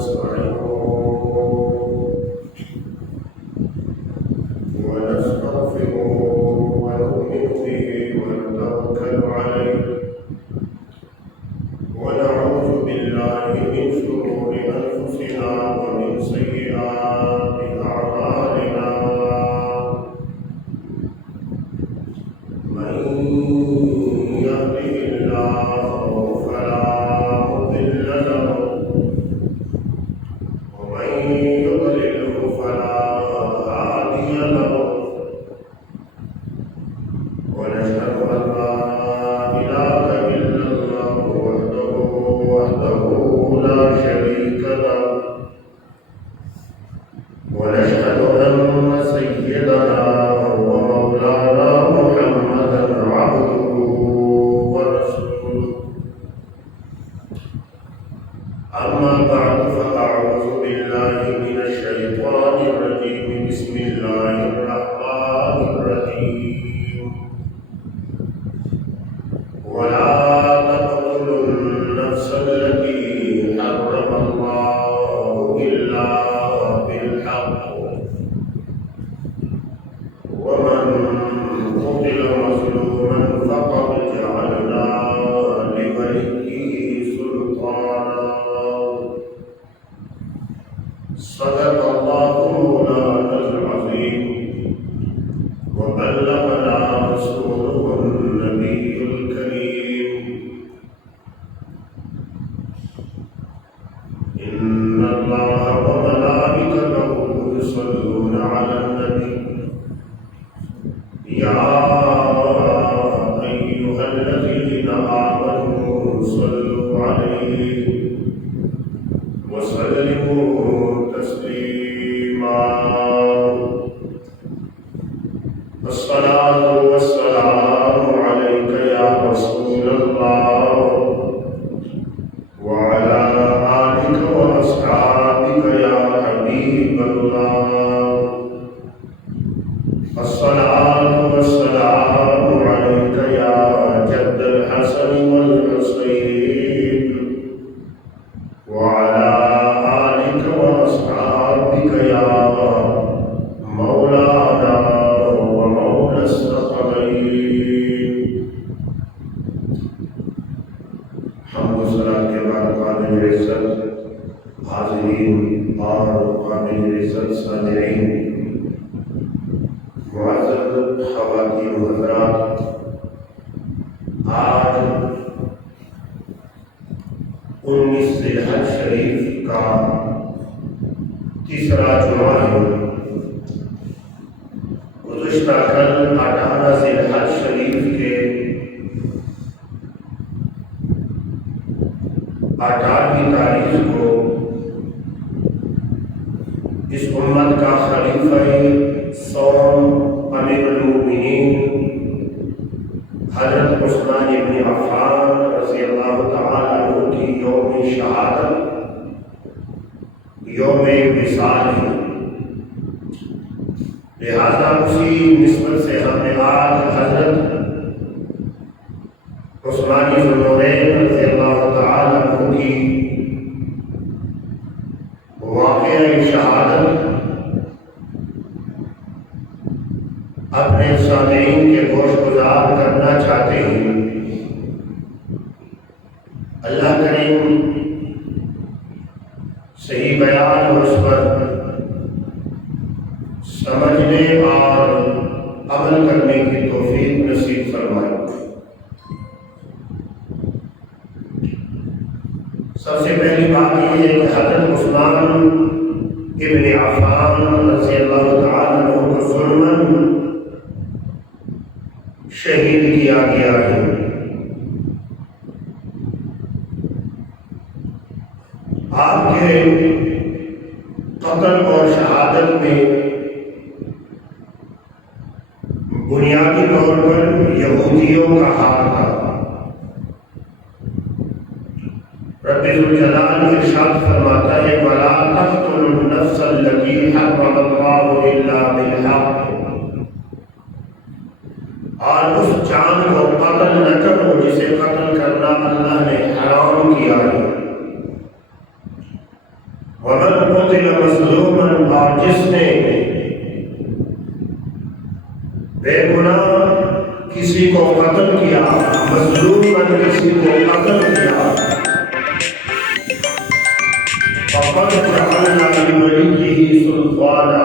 ونستعينه ونستغفره ونؤمن به ونتوكل عليه ونعوذ بالله من شرور أنفسنا ومن سيئات أعمالنا من يهده الله فلا مضل له ومن يضلله فلا هادي له ونشهد أن لا إله إلا الله وحده لا شريك له ونشهد أن سيدنا ومولانا محمدا عبده ورسوله أما بعد فأعوذ بالله من الشيطان الرجيم بسم الله الرحمن الرحيم ولا تقتلوا النفس التي حرم الله إلا بالحق ومن قتل مظلوما فقد جعلنا لوليه سلطانا صدق الله مولانا العظيم وبلغنا رسوله النبي الكريم إن الله وملائكته يصلون على النبي يا أيها الذين آمنوا صلوا عليه وسلموا تسليما الصلاة والسلام عليك يا رسول الله وعلى آلك وأصحابك يا حبيب الله الصلاة والسلام عليك يا جد الحسن والحسين وعلى آلك وأصحابك يا مولانا ومولى الثقلين حمد و ثنا کے بعد قابل عزت حاضرین اور قابل عزت سامعین، معزز خواتین و حضرات، آج 19 ذی الحج شریف کا تیسرا جمعہ ہے۔ گزشتہ کل 18 ذی الحج شریف کے 18ویں تاریخ کو اس امت کا خلیفہ صوم امیر المؤمنین حضرت عثمان بن عفان رضی اللہ تعالی عنہ کی یوم شہادت، یوم وصال ہے، لہذا اسی نسبت سے ہم نے آج حضرت عثمانی ذوالنورین رضی اللہ تعالی عنہ کی واقعہ شہادت اپنے سامعین کے گوش گزار کرنا چاہتے ہیں۔ اللہ کریم صحیح بیان اور اس پر سمجھنے اور عمل کرنے کی توفیق نصیب فرمائے۔ سب سے پہلی بات یہ ہے کہ حضرت عثمان ابن عفان رضی اللہ تعالی عنہ کو ظلماً شہید کیا گیا ہے۔ آپ کے قتل اور شہادت میں بنیادی طور پر یہودیوں کا ہاتھ تھا۔ رب ذوالجلال ارشاد فرماتا ہے وَلَا تَقْتُلُوا النَّفْسَ الَّتِي حَرَّمَ اللَّهُ إِلَّا بِالْحَقِّ، اور اس جان کو قتل نہ کرو جسے قتل کرنا اللہ نے حرام کیا ہے۔ قتل مظلوما، اور جس نے بے گناہ کسی کو قتل کیا، مظلوما کسی کو قتل کیا، فقد جعلنا لوليه سلطانا،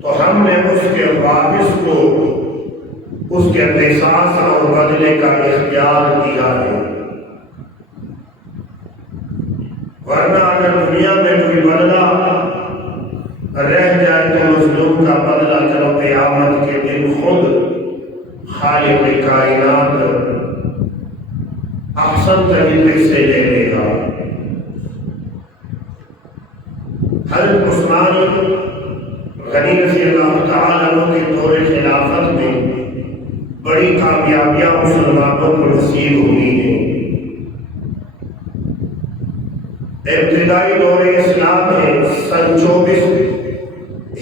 تو ہم نے اس کے وارث کو اس کے قصاص اور بدلے کا اختیار دیا ہے۔ ورنہ اگر دنیا میں کوئی بدلہ رہ جائے تو مظلوم کا بدلہ چلو قیامت کے دن خود خالق کائنات احسن طریقے سے لے لے گا۔ حضرت عثمان غنی رضی اللہ تعالیٰ عنہ کے دور خلافت میں بڑی کامیابیاں مسلمانوں کو نصیب ہوئی ہیں۔ ابتدائی دور اسلام ہے، سن 24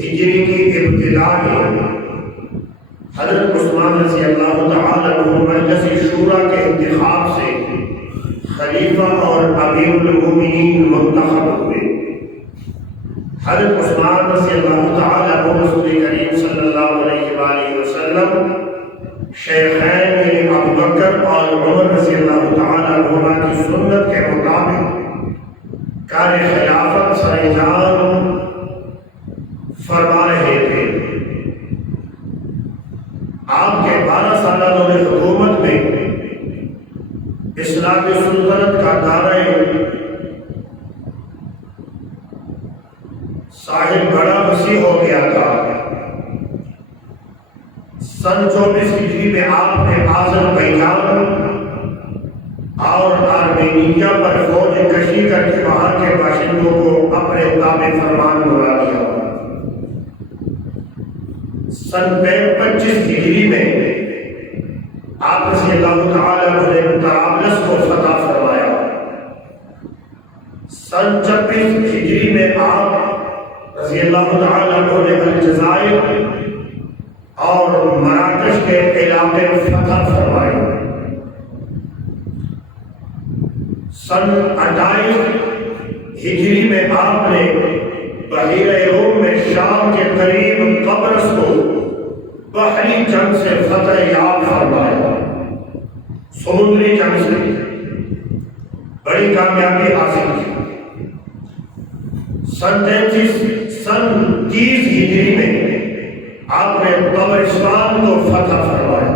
ہجری کی ابتدا ہے۔ حضرت عثمان رضی اللہ تعالیٰ عنہ مجلس شورا کے انتخاب سے خلیفہ اور امیر المومنین منتخب ہوئے۔ حضرت عثمان رضی اللہ تعالیٰ عنہ رسول کریم صلی اللہ علیہ وآلہ وسلم شیخین یعنی ابوبکر اور عمر رضی اللہ تعالیٰ عنہ کی سنت کے مطابق کار خلافت سرانجام فرما رہے تھے۔ آپ کے 12 سالہ دور حکومت میں اسلامی سلطنت کا دائرہ صاحب بڑا وسیع ہو گیا تھا۔ سن 24 ہجری میں آپ نے آذربائیجان اور آرمینیا پر فوج کشی کر کے وہاں کے باشندوں کو اپنے تابع فرمان بنا دیا۔ سن 25 ہجری میں آپ رضی اللہ تعالیٰ نے طرابلس کو فتح فرمایا۔ سن 26 ہجری میں آپ رضی اللہ تعالیٰ نے الجزائر اور مراکش کے علاقے فتح فرمائے۔ سن 28 ہجری میں آپ نے بحیرہ روم میں شام کے قریب قبرص کو بحری جنگ سے فتح یاب فرمایا۔ سمندری جنگ سے بڑی کامیابی حاصل کی۔ سن 30 ہجری میں آپ نے طبرستان کو فتح فرمایا،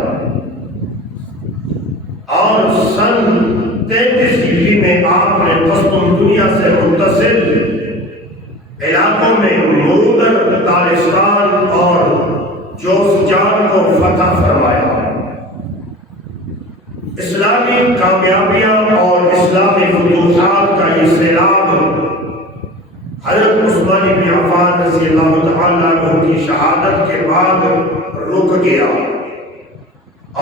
اور سن 33 ہجری میں آپ نے پشتون دنیا سے متصل علاقوں میں مرودر، دارستان اور جوزجان کو فتح فرمایا۔ اسلامی کامیابیاں اور اسلامی فتوحات کا یہ سیلاب حضرت عثمان بن عفان رضی اللہ تعالیٰ عنہ کی شہادت کے بعد رک گیا،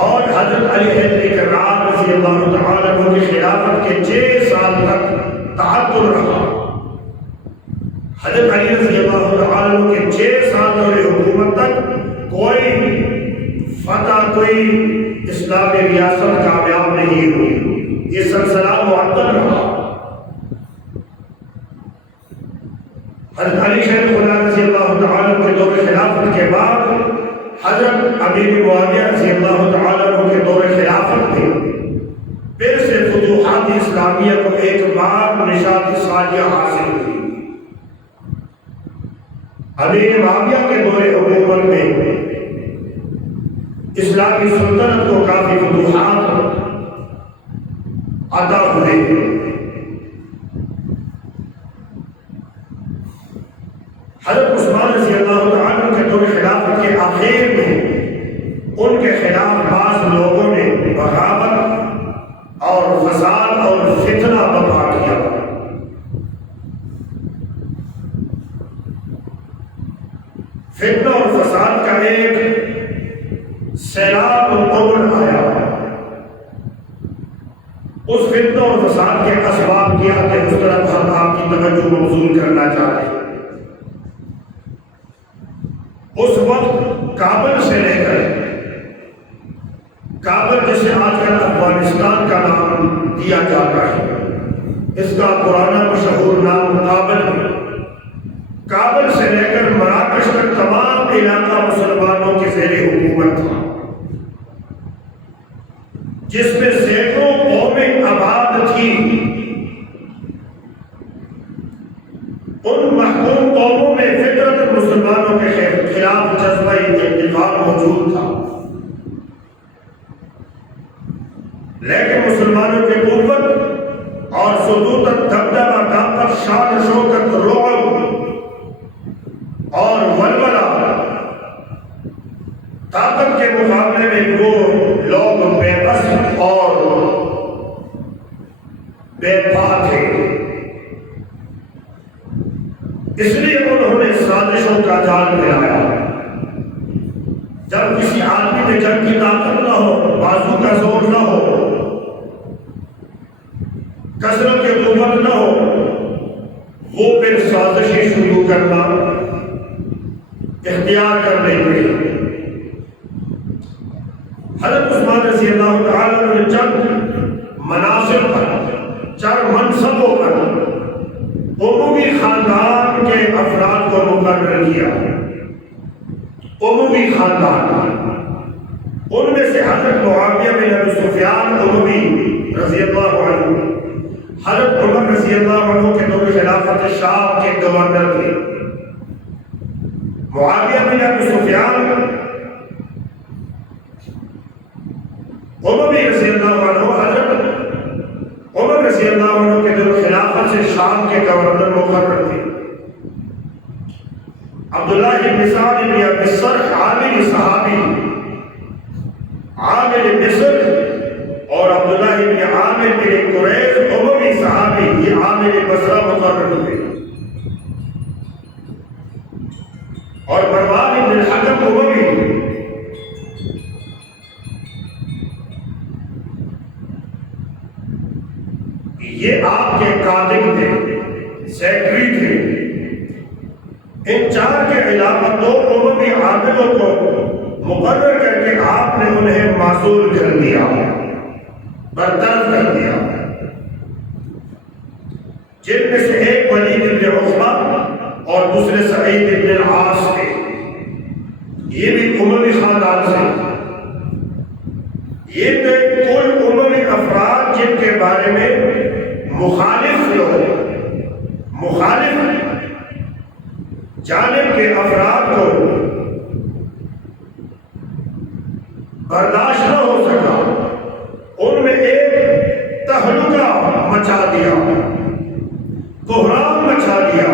اور حضرت علی حیدر کرار رضی اللہ تعالیٰ عنہ کی خلافت کے 6 سال تک تعطل رہا۔ حضرت علی رضی اللہ تعالیٰ عنہ کے 6 سال دور حکومت تک کوئی فتح، کوئی اسلامی ریاست کامیاب نہیں ہوئی، یہ سلسلہ معطل رہا۔ حضرت علی شیخ خدا رضی اللہ تعالیٰ کے دور خلافت کے بعد حضرت امیر معاویہ رضی اللہ تعالیٰ کے دور خلافت میں پھر سے فتوحات اسلامیہ کو ایک بار نشاط ثانیہ حاصل ہوئی۔ امیر معاویہ کے دور حکومت میں اسلامی سلطنت کو کافی فتوحات عطا ہوئے۔ حضرت عثمان رضی اللہ تعالیٰ کے دور خلافت کے آخر میں ان کے خلاف بعض لوگوں نے بغاوت اور فساد اور فتنہ برپا کیا۔ فتنہ اور فساد کا ایک سیلاب عمر آیا۔ اس فتنہ اور فساد کے اسباب کیا کہ اس طرح ہم آپ کی توجہ مبذول کرنا چاہتے ہیں۔ اس وقت کابل سے لے کر کابل جسے آج کل افغانستان کا نام دیا جاتا ہے، اس کا پرانا مشہور نام کابل ہے۔ کابل سے لے کر مراکش تک تمام علاقہ مسلمانوں کی زیر حکومت تھا، جس میں سینکڑوں قومیں آباد تھی۔ ان محکوم قوموں میں فطرت مسلمانوں کے خلاف جذبہ انتقام موجود تھا، لیکن مسلمانوں کی قوت اور سطوت دبدبہ طاقت شان شوکت رعب اور ولولہ طاقت کے مقابلے میں وہ لوگ بے بس اور بے پا تھے۔ اس لیے انہوں نے سازشوں کا جال پھیلایا۔ جب کسی آدمی میں جنگ کی طاقت نہ ہو، بازو کا زور نہ ہو، کثرت کی قوت نہ ہو، وہ پھر سازشیں شروع کرنا اختیار کر لیتے۔ حضرت عثمان رضی اللہ تعالیٰ نے چند مناصب پر، چند منصبوں پر عمومی خاندان کے افراد کو مقرر کیا۔ عمومی خاندان، ان میں سے حضرت معاویہ بن ابی سفیان عموی رضی اللہ عنہ، حضرت عمر رضی اللہ عنہ کے دور خلافت شام کے گورنر تھے۔ معاویہ بن ابی سفیان عموی رضی اللہ عنہ، حضرت عمر رضی اللہ عنہ کے دور خلافت سے شام کے گورنر مقرر تھے۔ عبداللہ بن سعد بن ابی السرح عامل صحابی، عامل مصر، اور عبداللہ بن عامر بن قریظ عموی صحابی، یہ عامل بصرہ مقرر ہوئے، اور مروان بن الحکم عموی، یہ آپ کے کاتب تھے، سیکرٹری تھے۔ ان چار کے علاوہ دو عمومی عاملوں کو مقرر کر کے آپ نے انہیں معزول کر دیا، برطرف کر دیا، جن میں سے ایک ولید بن عقبہ اور دوسرے سعید بن العاص تھے۔ یہ بھی عمومی خاندان سے۔ یہ تھے کل عمومی افراد جن کے بارے میں مخالف جانب کے افراد کو برداشت نہ ہو سکا، ان میں ایک تہلکہ مچا دیا، بحران مچا دیا،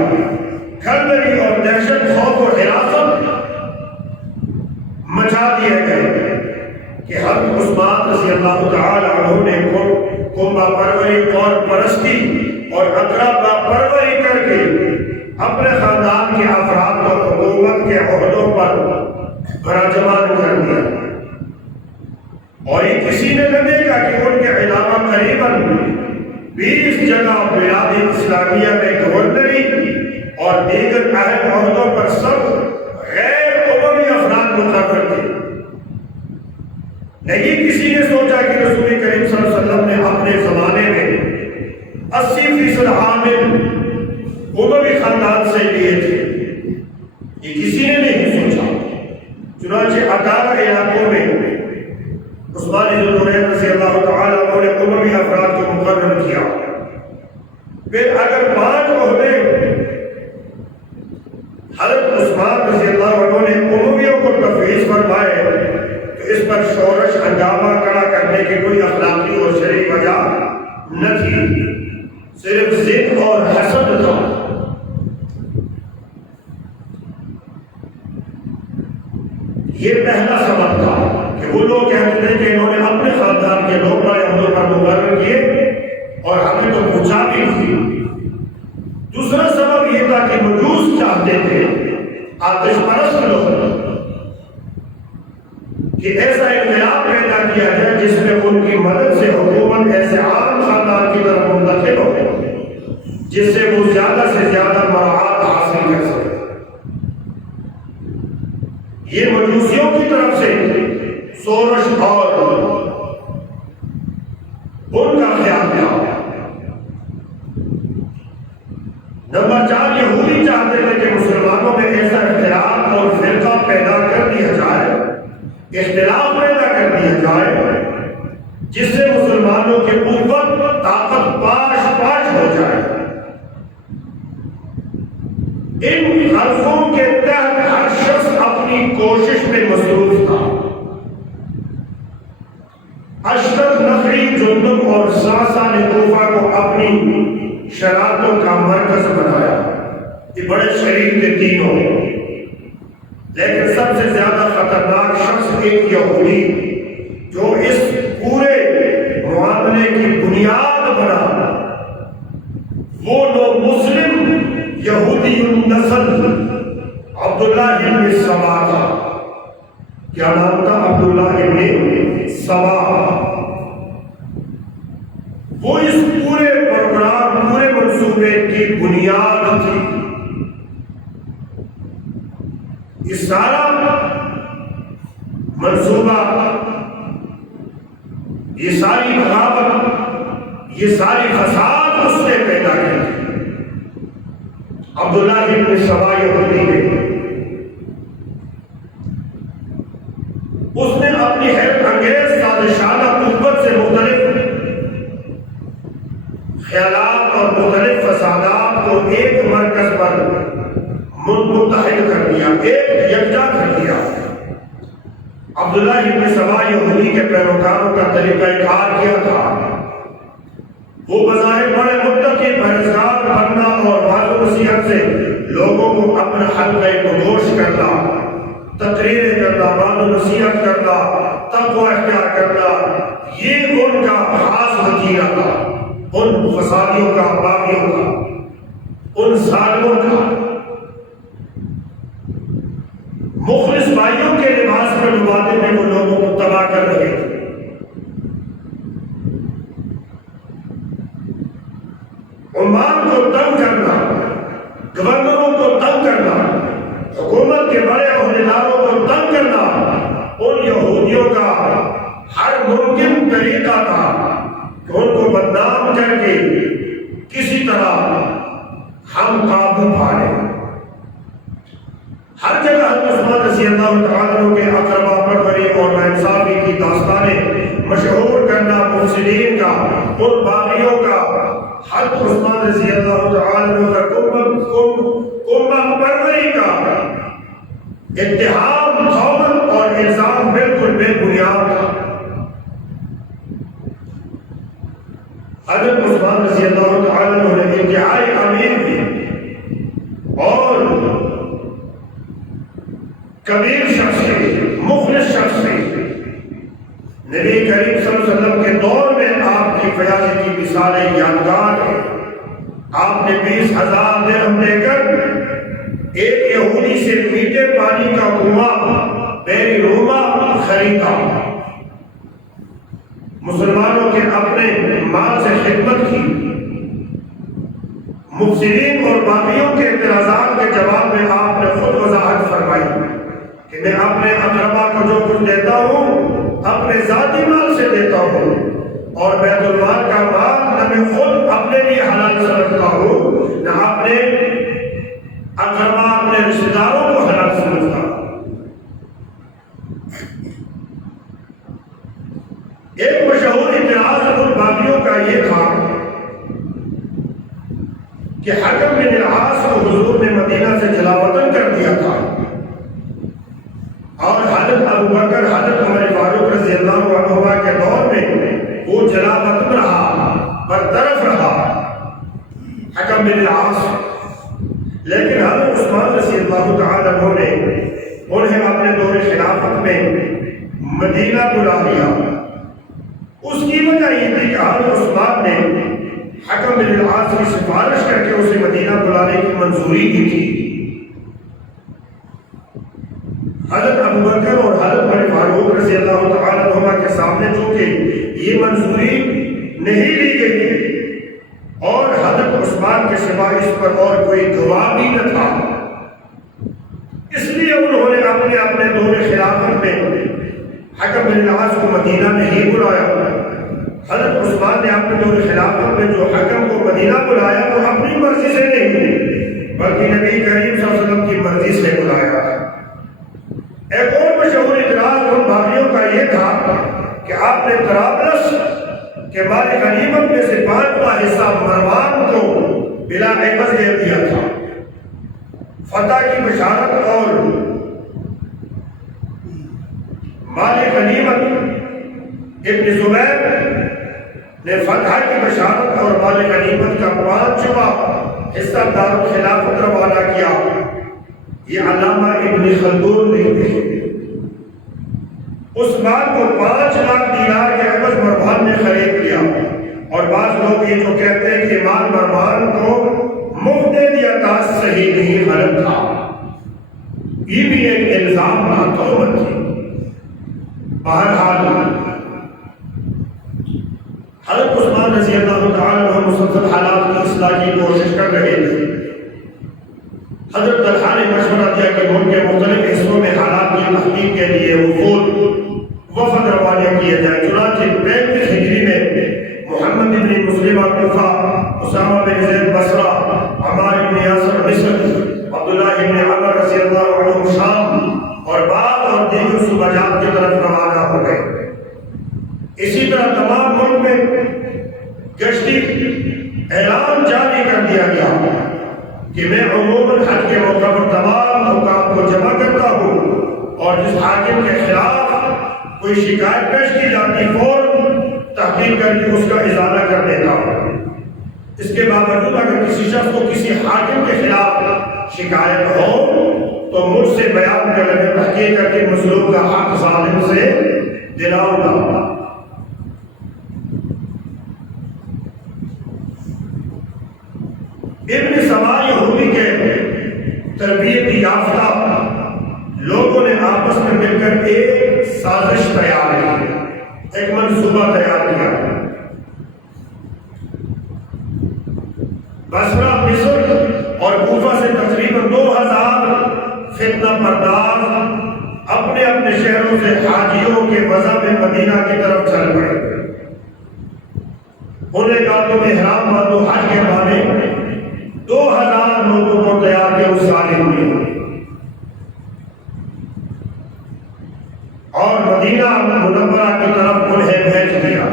کھلبلی اور دہشت، خوف اور حراست مچا دیے گئے کہ حضرت عثمان رضی اللہ تعالی عنہ نے کنبہ پروری، قوم پرستی اور اقربا پروری کر کے اپنے خاندان کے افراد کو حکومت کے عہدوں پر براجمان کر دیا، اور یہ کسی نے نہ دیکھا کہ ان کے علاوہ قریباً 20 جگہ بلاد اسلامیہ میں گورنری اور دیگر اہم عہدوں پر سب غیر عمومی افراد مقرر تھے۔ نہیں کسی نے سوچا کہ رسول کریم صلی اللہ علیہ وسلم نے اپنے زمانے میں 80% عامل عمومی خاندان سے لیے تھے، یہ کسی نے نہیں سوچا۔ چنانچہ 18 علاقوں میں عثمان ذو النورین رضی اللہ تعالیٰ عنہ نے عمومی افراد کو مقرر کیا۔ پھر اگر 5 عہدے حضرت عثمان رضی اللہ عنہ نے عمومیوں کو تفویض فرمائے تو اس پر شورش ہنگامہ کھڑا کرنے کی کوئی اخلاقی اور شرعی وجہ نہ تھی، صرف ضد اور حسد تھا۔ یہ پہلا سبب تھا کہ وہ لوگ کہتے تھے کہ انہوں نے اپنے خاندان کے لوگ بڑے عہدوں پر مقرر کیے اور ہمیں تو پوچھا بھی نہیں۔ دوسرا سبب یہ تھا کہ مجوس چاہتے تھے، آتش پرست لوگ، کہ ایسا انقلاب پیدا کیا جائے جس میں ان کی مدد سے حکومت ایسے عام خاندان کی طرف منتقل ہو جس سے وہ زیادہ سے زیادہ مراعات حاصل کر سکے۔ یہ مجوسیوں کی طرف سے سورش اور ان کا خیال تھا۔ چاہتے تھے کہ مسلمانوں میں ایسا اختلاف اور فرقہ پیدا کر دیا جائے، اختلاف پیدا کر دیا جائے جس سے مسلمانوں کی قوت طاقت پاش پاش ہو جائے۔ ان حرفوں کے تحت ہر شخص اپنی کوشش میں مصروف تھا۔ اشتر نخعی جندب اور ساسا نے کوفہ کو اپنی شرارتوں کا مرکز بنایا۔ یہ بڑے شریف تھے تینوں، لیکن سب سے زیادہ خطرناک شخص ایک یہودی جو اس پورے معاملے کی بنیاد بنا، وہ لوگ مسلم یہودی النسل عبداللہ ابن سبا تھا۔ کیا نام تھا؟ عبداللہ ابن سبا۔ وہ اس پورے پروگرام، پورے منصوبے کی بنیاد تھی۔ یہ سارا منصوبہ، یہ ساری بغاوت، یہ ساری فساد اس نے پیدا کی۔ عبداللہ ابن سبا یہودی نے، اس نے اپنی حیرت انگیز سازشانہ قوت سے مختلف خیالات اور مختلف فسادات کو ایک مرکز پر متحد کر دیا، ایک یکجا کر دیا۔ عبداللہ ابن سبا یہودی کے پیروکاروں کا طریقہ کار کیا تھا، وہ بظاہر بڑے متقی پرہیزگار بننا اور وعظ و نصیحت سے لوگوں کو اپنا حلقہ گوش کرنا، تقریریں کرنا، وعظ و نصیحت کرنا، تقوی اختیار کرنا، یہ ان کا خاص وتیرہ تھا، ان فسادیوں کا، باغیوں کا، ان ظالموں کا۔ مخلص بھائیوں کے لباس میں ڈباتے میں وہ لوگوں کو تباہ کر رہے تھے۔ عمان کو تنگ کرنا، گورنروں کو تنگ کرنا، حکومت کے بڑے عہدیداروں کو تنگ کرنا ان یہودیوں کا ہر ممکن طریقہ تھا کہ ان کو بدنام کر کے کسی طرح ہم قابو پائیں۔ ہر جگہ حضرت عثمان رضی اللہ تعالیٰ عنہ کے اقربا پروری اور ناانصافی کی داستانیں مشہور کرنا، مفسدین کا، ان باغیوں کا، حضرت عثمان رضی اللہ تعالیٰ عنہ کا قمہ پروری کا اتہام، تہمت اور الزام بالکل بے بنیاد تھا۔ حضرت عثمان رضی اللہ تعالیٰ عنہ نے انتہائی امیر بھی اور کبیر شخص تھے، مخلص شخص تھے۔ نبی کریم صلی اللہ علیہ وسلم کے دور میں آپ کی فیاضی کی مثالیں یادگار ہیں۔ آپ نے 20,000 درہم دے کر ایک یہودی سے میٹھے پانی کا کنواں بیری روما خریدا، مسلمانوں کے اپنے مال سے خدمت کی۔ مفسدین اور باغیوں کے اعتراضات کے جواب میں آپ نے خود وضاحت فرمائی کہ میں اپنے اقربا کو جو کچھ دیتا ہوں اپنے ذاتی مال سے دیتا ہوں، اور بیت المال کا مال نہ میں خود اپنے لیے حلال سمجھتا ہوں، نہ اپنے اقربا، اپنے رشتہ داروں کو حلال سمجھتا ہوں۔ ایک مشہور اعتراض ان باغیوں کا یہ تھا کہ حکم بن العاص کو حضور نے مدینہ سے جلا وطن کر دیا تھا، اور حضرت ابوبکر، حضرت عمر فاروق رضی اللہ عنہ کے دور میں وہ جلا وطن رہا، برطرف رہا حکم بن العاص، لیکن حضرت عثمان رضی اللہ تعالیٰ عنہ نے انہیں اپنے دور خلافت میں مدینہ بلا لیا۔ اس کی وجہ یہ تھی کہ حضرت عثمان نے حکم بن العاص کی سفارش کر کے اسے مدینہ بلانے کی منظوری دی تھی۔ حضرت ابوبکر اور حضرت عمر فاروق رضی اللہ تعالیٰ عنہ کے سامنے چونکہ یہ منظوری نہیں لی گئی تھی اور حضرت عثمان کے سوا اس پر اور کوئی گواہ بھی نہ تھا، اس لیے انہوں نے اپنے اپنے دور خلافت میں حکم بن العاص کو مدینہ نہیں بلایا۔ حضرت عثمان نے اپنے دور خلافت میں جو حکم کو مدینہ بلایا وہ اپنی مرضی سے نہیں، بلکہ نبی کریم صلی اللہ علیہ وسلم کی مرضی سے بلایا تھا۔ ایک اور مشہور اعتراض ان باغیوں کا یہ تھا کہ آپ نے طرابلس کے مال غنیمت میں سے 5واں حصہ مروان کو بلا عوض دے دیا تھا۔ فتح کی بشارت اور مال غنیمت ابن زبیر نے فتح کی بشارت اور مال غنیمت کا 5واں حصہ دارالخلافت روانہ کیا۔ یہ علامہ ابن خلدون لکھتے ہیں اس مال کو 5 لاکھ دینار کے عوض مروان نے خرید لیا، اور بعض لوگ یہ جو کہتے ہیں کہ مال مروان کو مفت دے دیا تھا، صحیح نہیں، غلط تھا۔ یہ بھی ایک الزام تھا، تہمت تھی۔ بہرحال حضرت عثمان رضی اللہ تعالی عنہ مسلسل حالات کی اصلاح کی کوشش کر رہے تھے۔ حضرت طلحہ نے مشورہ دیا کہ ملک کے مختلف حصوں میں حالات کی تحقیق کے لیے وفد روانہ کیے جائے۔ چنانچہ 35 ہجری میں محمد بن مسلمہ کوفہ، اسامہ بن زید بصرہ، عمار بن یاسر مصر، عبداللہ بن عمر رضی اللہ عنہ شام اور بعض اور دیگر صوبہ جات کی طرف روانہ ہو گئے۔ اسی طرح تمام ملک میں گشتی اعلان جاری کر دیا گیا کہ میں عموماً حج کے موقع پر تمام حکام کو جمع کرتا ہوں، اور جس حاکم کے خلاف کوئی شکایت پیش کی جاتی فوراً تحقیق کر کے اس کا ازالہ کر دیتا ہوں۔ اس کے باوجود اگر کسی شخص کو کسی حاکم کے خلاف شکایت ہو تو مجھ سے بیان کر کے تحقیق کر کے مظلوم کا حق ظالم سے دلاؤں گا۔ ابن سبا یہودی کے تربیت یافتہ لوگوں نے آپس میں مل کر ایک سازش تیار کی، ایک منصوبہ تیار کیا۔ بصرہ، مصر اور کوفہ سے تقریباً 2000 فتنہ پرداز اپنے اپنے شہروں سے حاجیوں کے وضع میں مدینہ کی طرف چل پڑے۔ انہیں کہا تم احرام باندھو، حج کے بہانے 2000 لوگوں کو تیار کیا اس سالے ہوئے، اور مدینہ منورہ کی طرف انہیں بھیج دیا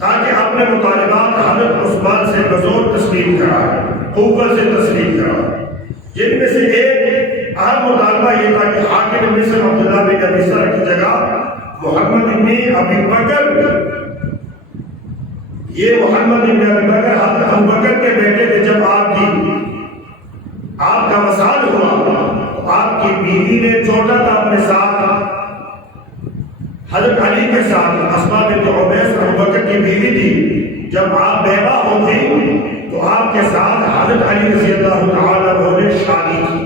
تاکہ اپنے مطالبات حضرت عثمان سے بزور تسلیم کرائے، قوت سے تسلیم کرائے۔ جن میں سے ایک اہم مطالبہ یہ تھا کہ حاکم مصر عبداللہ بن ابی سر کی جگہ محمد بن ابی بکر، یہ محمد بن ابی بکر حضرت ابو بکر کے بیٹے تھے۔ جب آپ کا وصال ہوا تو آپ کی بیوی نے چھوٹا تھا اپنے ساتھ حضرت علی کے ساتھ، اسماء بنت عمیس ابو بکر کی بیوی تھی۔ جب آپ بیوہ ہوئی تو آپ کے ساتھ حضرت علی رضی اللہ تعالی عنہ نے شادی کی۔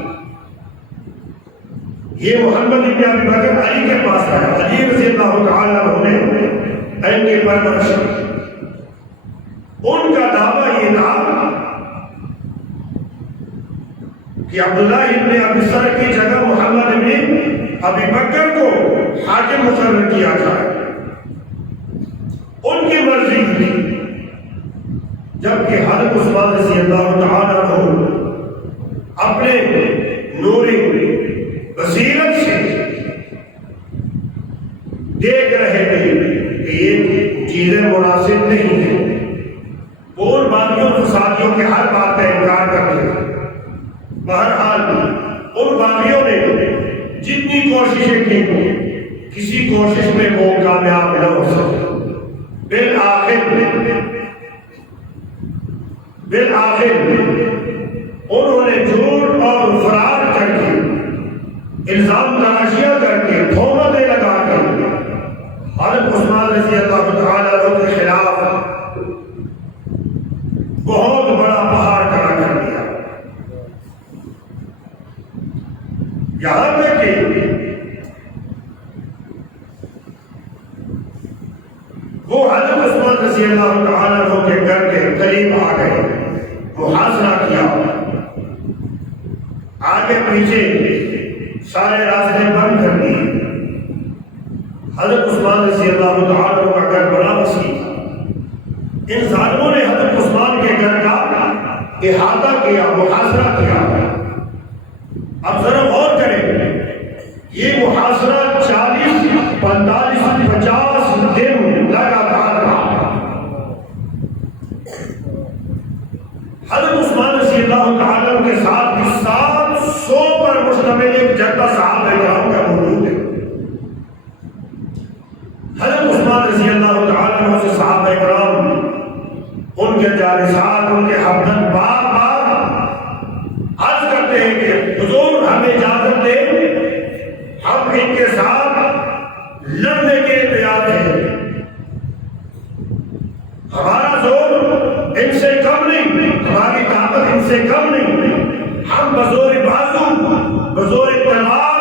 یہ محمد بن ابی بکر علی کے پاس آیا، علی رضی اللہ تعالی عنہ نے ان کی پرورش کی۔ ان کا دعویٰ یہ تھا کہ عبداللہ ابن ابی سر کی جگہ محمد ابن ابی بکر کو حاکم مقرر کیا جائے۔ ان کی مرضی تھی، جبکہ حضرت عثمان رضی اللہ تعالی عنہ اپنے نوری بصیرت سے دیکھ رہے تھے کہ یہ چیزیں مناسب نہیں ہیں۔ وہ ان باغیوں اور فسادیوں کے ہر بات کا انکار کرتے تھے۔ بہرحال ان باغیوں نے جتنی کوششیں کی کسی کوشش میں وہ کامیاب نہ ہو سکے۔ بالآخر انہوں نے جھوٹ اور فرار کر کے، الزام تراشیاں کر کے، تہمتیں لگا کر حضرت عثمان رضی اللہ تعالی عنہ کے خلاف بہت بڑا پہاڑ کھڑا کر دیا۔ یہاں تک کہ وہ حضرت عثمان رضی اللہ تعالی عنہ کے گھر کے قریب آ گئے، محاصرہ کیا، آگے پیچھے سارے راستے بند کر دیے۔ حضرت عثمان رضی اللہ تعالی عنہ کا گھر بڑا وسیع تھا۔ ان ظالموں نے حضرت عثمان کے گھر کا احاطہ کیا، محاصرہ کیا۔ اب ذرا غور کریں، یہ محاصرہ 40 45 50 دن لگاتار رہا۔ حضرت عثمان رضی اللہ تعالیٰ کے ساتھ 700 پر مشتمل ایک جتھا صحابہ کرام کا موجود ہے۔ حضرت عثمان رضی اللہ تعالیٰ سے صحابہ کرام، ان کے جالسات، ان کے حمدن بار بار عرض کرتے ہیں کہ حضور ہمیں اجازت دیں، ہم ان کے ساتھ لڑنے کے تیار ہیں، ہمارا زور ان سے کم نہیں، ہماری طاقت ان سے کم نہیں، ہم بزور بازو بزور تلوار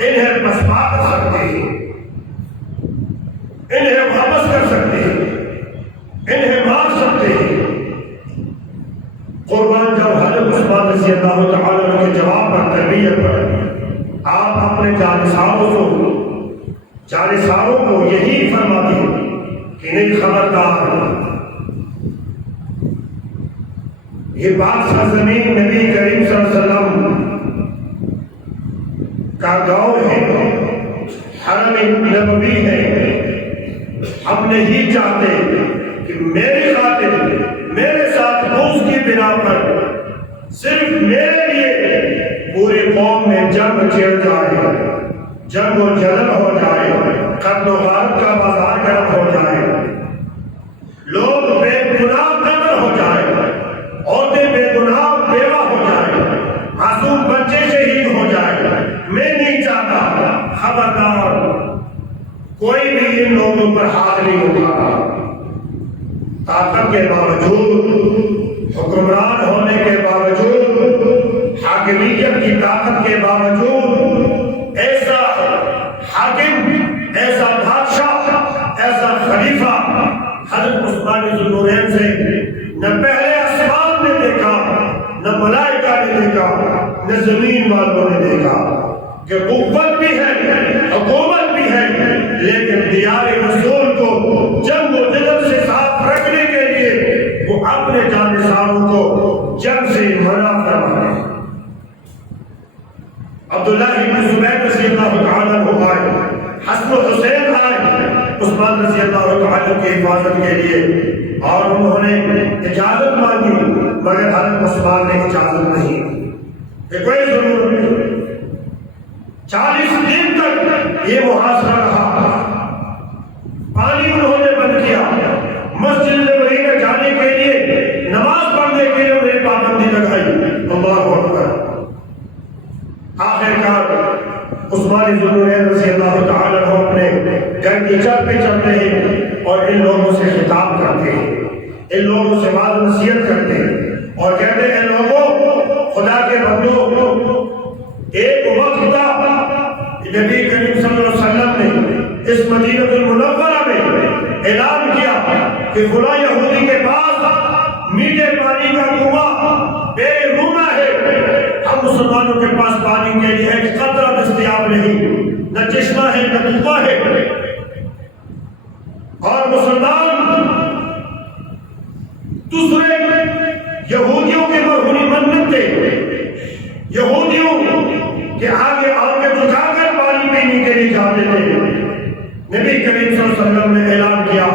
انہیں مسپا کر سکتے ہیں، انہیں واپس کر سکتے ہیں، انہیں مار سکتے ہیں۔ قربان جب حضرت عثمان رضی اللہ تعالیٰ کے جواب پر تربیت پر آپ اپنے جانثاروں کو یہی فرماتے ہیں کہ نہیں، خبردار، یہ پاک سرزمین نبی کریم صلی اللہ علیہ وسلم کا گاؤں ہے، حرم نبوی ہے، ہم نہیں چاہتے کہ میری خاطر میرے ساتھ بغض کی بنا پر صرف میرے لیے پوری قوم میں جنگ چھڑ جائے، جنگ و جدل ہو جائے، قتل و غارت کا بازار گرم ہو جائے، لوگ بے گناہ قتل ہو جائے، عورتیں بے گناہ بیوہ ہو جائے، معصوم بچے شہید ہو جائے، میں نہیں چاہتا۔ خبردار، کوئی بھی ان لوگوں پر ہاتھ نہیں اٹھا۔ طاقت کے باوجود، حکمران ہونے کے باوجود، حاکمیت کی طاقت کے باوجود، ایسا حاکم، ایسا بادشاہ، ایسا خلیفہ حضرت عثمان ذو النورین سے نہ پہلے آسمان نے دیکھا، نہ ملائکہ نے دیکھا، نہ زمین والوں نے دیکھا، کہ قوت بھی ہے، حکومت بھی ہے، لیکن دیار رسول کو جنگ و جدل سے صاف رکھنے کے لیے وہ اپنے جانثاروں کو جنگ سے منع فرماتے ہیں۔ عبداللہ بن زبیر رضی اللہ تعالیٰ عنہ آئے، حسن و حسین آئے عثمان رضی اللہ تعالیٰ کی حفاظت کے لیے، اور انہوں نے اجازت مانگی، مگر حضرت عثمان نے اجازت نہیں کہ کوئی ضرورت نہیں۔ 40 دن تک یہ محاصرہ رہا، پانی انہوں نے بند کیا، مسجد نبوی میں جانے کے لیے، نماز پڑھنے کے لیے انہیں پابندی لگائی۔ اللہ اکبر۔ آخرکار عثمان ذو النورین رضی اللہ تعالیٰ عنہ اپنے گھر کی چھت پہ چڑھتے ہیں اور ان لوگوں سے خطاب کرتے ہیں، ان لوگوں سے بات نصیحت کرتے ہیں اور کہتے ہیں، لوگوں، خدا کے بندو، ایک وقت تھا نبی کریم صلی اللہ علیہ وسلم نے اس مدینہ المنورہ میں اعلان کیا کہ فلاں یہودی کے پاس میٹھے پانی کا کنواں بے رونا ہے، ہم مسلمانوں کے پاس پانی کے لیے ایک قطرہ دستیاب نہیں، نہ چشمہ ہے نہ کنواں ہے، اور مسلمان دوسرے یہودیوں کے مرہونی منتیں، یہودیوں کے آگے آگے جھکا کر پانی پینے کے لیے جاتے تھے۔ نبی کریم صلی اللہ علیہ وسلم نے اعلان کیا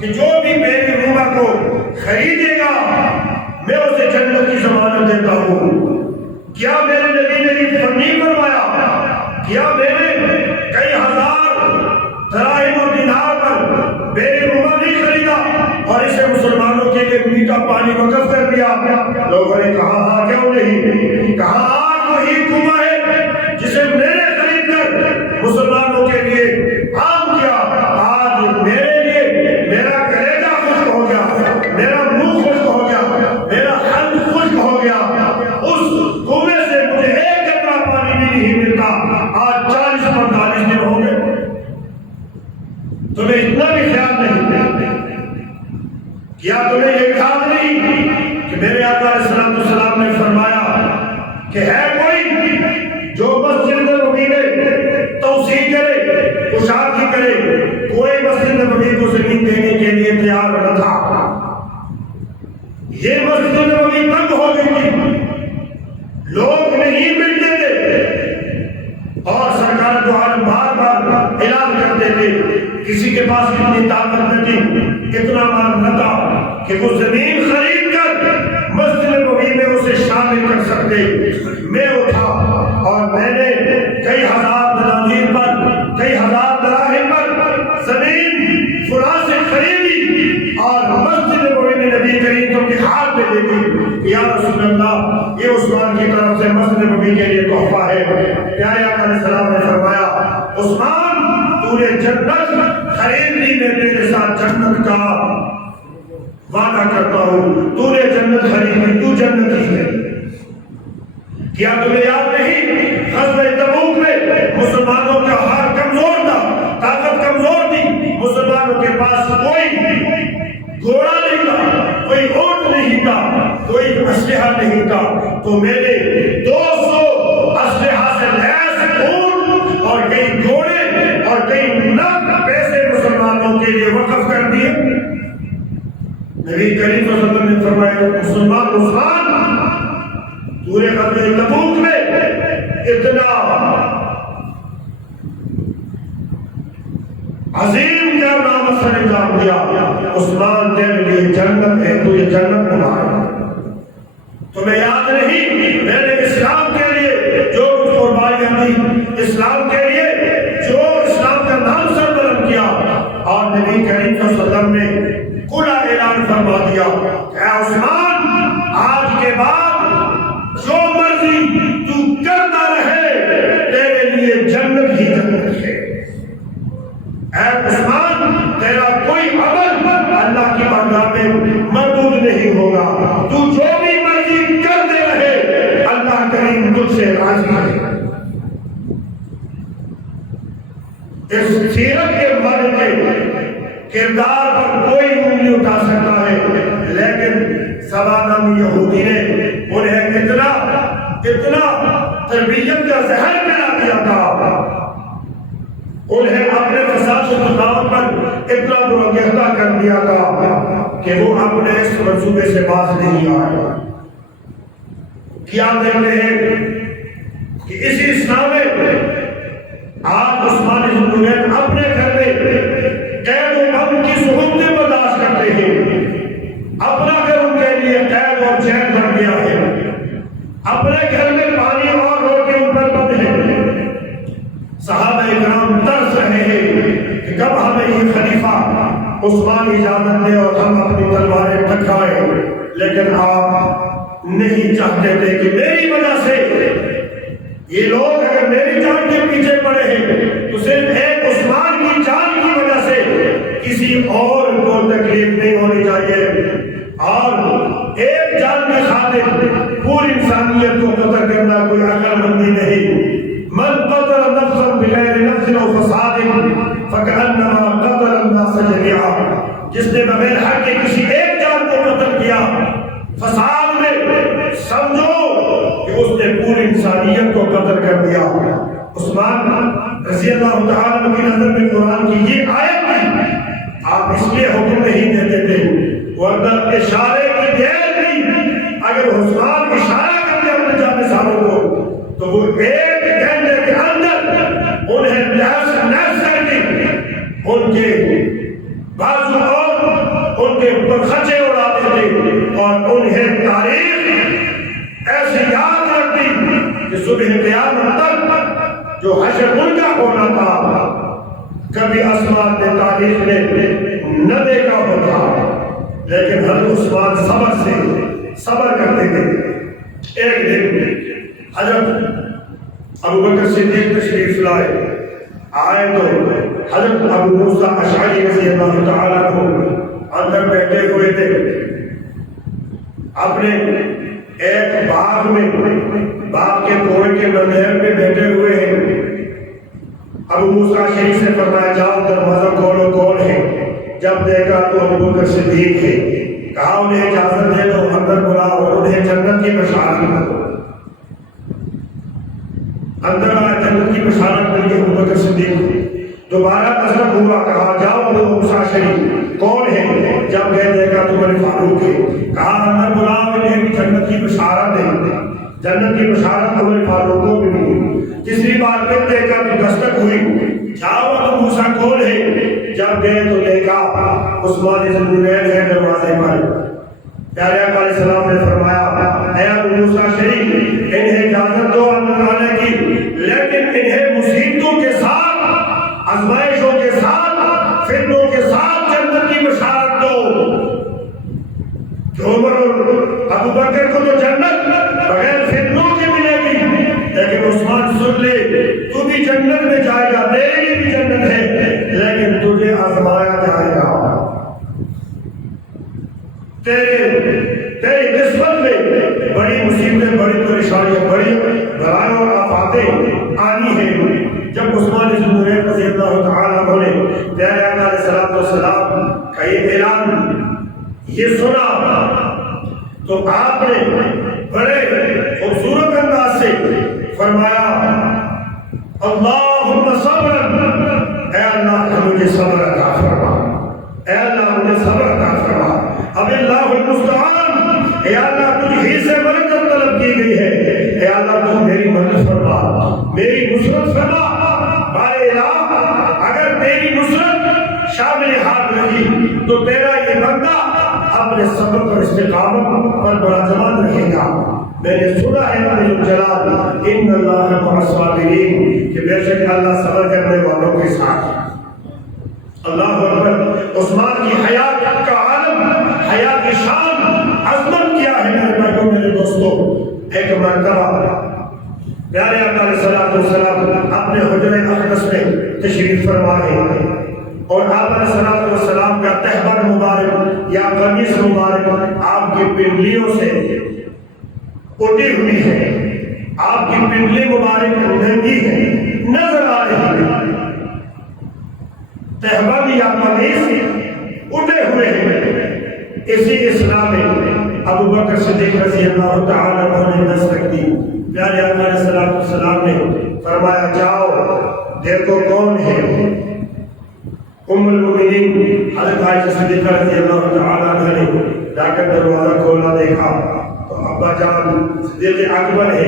کہ جو بھی میری روما کو خریدے گا میں اسے جنت کی ضمانت دیتا ہوں۔ کیا میرے نبی نے یہ نہیں فرمایا؟ کیا میرے کئی ہزار دراہم اور دینار پر میری روما نہیں خریدا اور اسے مسلمانوں کے لیے میٹھا پانی وقف کر دیا؟ لوگوں نے کہا ہاں، کیوں نہیں؟ کہا آج وہی کنواں ہے جسے میں نے خرید کر مسلمانوں کے لیے عام کیا، آج میرے لیے میرا کلیجہ خشک ہو گیا، میرا منہ خشک ہو گیا، میرا حلق خشک ہو گیا، اس کنویں سے مجھے ایک قطرہ پانی بھی نہیں ملتا، آج 40-45 دن ہو گئے۔ تمہیں اتنا بھی خیال نہیں؟ کیا تمہیں یہ خیال نہیں کہ میرے آقا علیہ السلام نے فرمایا کہ ہے کوئی جو مسجد نبوی میں توسیع کرے، کشادگی کرے، کوئی مسجد نبوی کو زمین دینے کے لیے تیار نہ تھا۔ یہ مسجد نبوی تنگ ہو گئی تھی، لوگ نہیں ملتے تھے، اور سرکار دو عالم بار بار اعلان کرتے تھے، کسی کے پاس اتنی طاقت نہ تھی، اتنا مال نہ تھا کہ وہ زمین خرید کر مسجد نبوی میں اسے شامل کر سکتے۔ میں اٹھا اور میں نے کئی ہزار دنانیر پر، کئی ہزار دراہم پر زمین فلاں سے خریدی اور مسجد نبوی میں نبی کریم کے ہاتھ میں دے دی، یا رسول اللہ یہ عثمان کی طرف سے مسجد نبوی کے لیے تحفہ ہے۔ پیارے آقا علیہ السلام نے فرمایا، عثمان تو نے جنت خرید لی، میں تیرے ساتھ جنت کا وعدہ کرتا ہوں، تو نے جنت خرید لی، تو جنتی ہے۔ کیا تمہیں یاد نہیں غزوہ تبوک میں مسلمانوں کا ہار کمزور تھا، طاقت کمزور تھی، مسلمانوں کے پاس کوئی گھوڑا نہیں تھا، کوئی اونٹ نہیں تھا، کوئی اسلحہ نہیں تھا، تو میں نے 200 اسلحہ سے لیس اونٹ اور کئی گھوڑے اور کئی نقد پیسے مسلمانوں کے لیے وقف کر دیے۔ نبی کریم صلی اللہ علیہ وسلم نے فرمایا، عثمان پورے غزوہ تبوک میں اتنا عظیم کا نام سر انجام دیا، عثمان تیرے لیے جنت ہے، تو یہ جنت بنا ہے۔ تمہیں یاد نہیں میں نے اسلام کے لیے جو کچھ قربانیاں دی، اسلام کے لیے جو اسلام کا نام سر بلند کیا، اور نبی کریم صلی اللہ علیہ وسلم نے کھلا اعلان فرما دیا، اے عثمان آج کے بعد جو مرضی تو کرتا رہے، تیرے لیے جنت ہی جنت ہے۔ اے عثمان تیرا کوئی عمل اللہ کی بارگاہ میں مردود نہیں ہوگا، تو جو بھی مرضی کرتے رہے، اللہ کریم تجھ سے راضی ہے۔ اس سیرت کے بارے میں کردار پر کوئی انگلی اٹھا سکتا ہے، لیکن سبا نامی یہودی نے انہیں اتنا تربیت کا زہر ملا دیا تھا، انہیں اپنے فساد و بغاوت پر اتنا برگردہ کر دیا تھا کہ وہ اپنے اس منصوبے سے باز نہیں آئے۔ کیا دیکھتے ہیں کہ اسی اسلام میں آج عثمان بن عفان اپنے گھر میں قید و بند کی صحبتیں برداشت کرتے ہیں، اپنا گھر ان کے لیے قید اور جیل بن گیا ہے، اپنے گھر میں پانی اور روٹی ان پر بند ہے۔ صحابہ اکرام ترس رہے ہیں کہ کب ہمیں یہ خلیفہ عثمان اجازت دے اور ہم اپنی تلواریں ٹکرائیں، لیکن آپ نہیں چاہتے تھے کہ میری وجہ سے یہ لوگ اگر میری جان کے پیچھے پڑے ہیں تو صرف ایک عثمان کی جان کی وجہ سے کسی اور کو تکلیف نہیں ہونی چاہیے، اور ایک جان کی خاطر پوری انسانیت کو قتل کرنا کوئی عقل مندی نہیں۔ من قتل نفسا بغیر نفس او فساد فکأنما قتل الناس جميعا، جس نے بغیر حق کے کسی ایک جان کو قتل کیا فساد میں، سمجھو کہ اس نے پوری انسانیت کو قتل کر دیا۔ عثمان رضی اللہ تعالیٰ عنہ کی نظر میں قرآن کی یہ آیت تھی، آپ اس لیے حکم نہیں دیتے تھے، ورنہ اشارے کی دیر تھی، اگر عثمان اشارہ کر دے اپنے جانے سالوں کو تو وہ ایک گھنٹے کے اندر انہیں نیس کر کے ان کے بازو اور ان کے خچے اڑاتے تھے، اور انہیں تاریخ ایسے یاد رکھتی کہ صبح قیامت تک جو حشر ان کا ہونا تھا کبھی آسمان نے تاریخ نے نہ دیکھا ہوتا، لیکن حضرت عثمان صبر کرتے تھے۔ ایک دن حضرت ابوبکر صدیق تشریف لائے، آئے تو حضرت ابو موسیٰ اشعری رضی اللہ تعالیٰ عنہ اندر بیٹھے ہوئے تھے، اپنے ایک باغ میں، باغ کے کونے کے ننھیل میں بیٹھے ہوئے ہیں۔ ابو موسیٰ اشعری سے فرمایا جاؤ دروازہ کھولو، کون ہے؟ جب دیکھا تو ابوبکر صدیق ہے، کہا انہیں اجازت دے دو، اندر بلاؤ اور انہیں جنت کی بشارت دو۔ اندر آیا، جنت کی بشارت ملی ابوبکر صدیق، دوبارہ قسم ہوا، کہا جاؤ ابو موسیٰ اشعری کون ہے؟ جب گئے دیکھا دیکھا تو عمر فاروق ہے، کہا اندر بلاؤ انہیں بھی جنت کی بشارت دیں، جنت کی بشارت عمر فاروق کو بھی ملی۔ تیسری بار پھر دیکھا تو دستک ہوئی، جاؤ ابو موسیٰ کون ہے؟ جب گئے تو دیکھا عثمان ذو النورین ہے دروازے پر۔ پیارے آقا علیہ السلام نے فرمایا اے ابو موسیٰ شریف انہیں اجازت دو اندر آنے کی، لیکن انہیں مصیبتوں کے ساتھ، آزمائشوں کے ساتھ، فتنوں کے ساتھ جنت کی بشارت دو۔ جو عمر اور ابو بکر کو تو جنت بغیر فتنوں کے ملے گی، لیکن عثمان سن لے تو بھی جنت میں جائے گا، تیری بھی جنت ہے، لیکن تجھے آزمایا جائے گا۔ تیری نسبت میں بڑی مصیبتیں، بڑی پریشانیاں، بڑی بلائیں اور آفاتیں آنی ہیں۔ جب عثمان ذو النورین رضی اللہ تعالیٰ عنہ نے پیارے آقا علیہ السلام کا یہ اعلان یہ سنا تو آپ نے بڑے خوبصورت انداز سے فرمایا اللہم صبرا، اے اللہ مجھے صبر عطا فرما، اے اللہ مجھے صبر عطا فرما۔ اب اللہ المستعان، اے اللہ تجھ ہی سے مدد طلب کی گئی ہے، اے اللہ تو میری مدد فرما، میری نصرت فرما۔ بارے الہ اگر تیری نصرت شامل حال رہی تو تیرا یہ بندہ اپنے صبر اور استقامت پر ملازمت رہے گا۔ میں نے سنا ہے رب جلال ان اللہ مع الصابرین کہ بے شک اللہ صبر کرنے والوں کے ساتھ ہے۔ اللہ اکبر۔ عثمان کی حیات کا عالم، حیات کی شان، عظمت کیا ہے میرے بھائیوں، میرے دوستوں۔ ایک مرتبہ پیارے آقا علیہ السلام اپنے حجرہ اقدس میں تشریف فرما رہے ہیں اور آپ علیہ السلام کا تہبند مبارک یا قمیص مبارک آپ کی پنڈلیوں سے اٹھی ہوئی ہے، آپ کی پنڈلی مبارک ننگی ہے، نظر آ رہی ہے، تہبند یا قمیص اٹھے ہوئے ہیں۔ اسی اصلاح میں ابو بکر صدیق رضی اللہ تعالیٰ عنہ نے دستک دی۔ پیارے آقا علیہ السلام نے فرمایا جاؤ دیکھو کون ہے۔ ام المؤمنین حضرت عائشہ صدیقہ رضی اللہ تعالیٰ عنہ نے جا کر دروازہ کھولا، دیکھا تو ابا جان صدیق اکبر ہے،